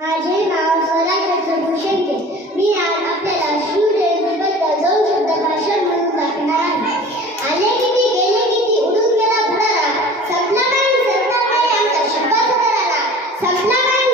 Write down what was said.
माझे नाव स्वराज चंद्रभूषण के. मी आज आपल्याला शिवजयंतीबद्दल 2 शब्द भाषण म्हणून दाखवणार आहे. आले किती गेले किती उडून गेला भरारा, संपला नाही सरकार नाही आमचा शिकवाचा करारा, संपला नाही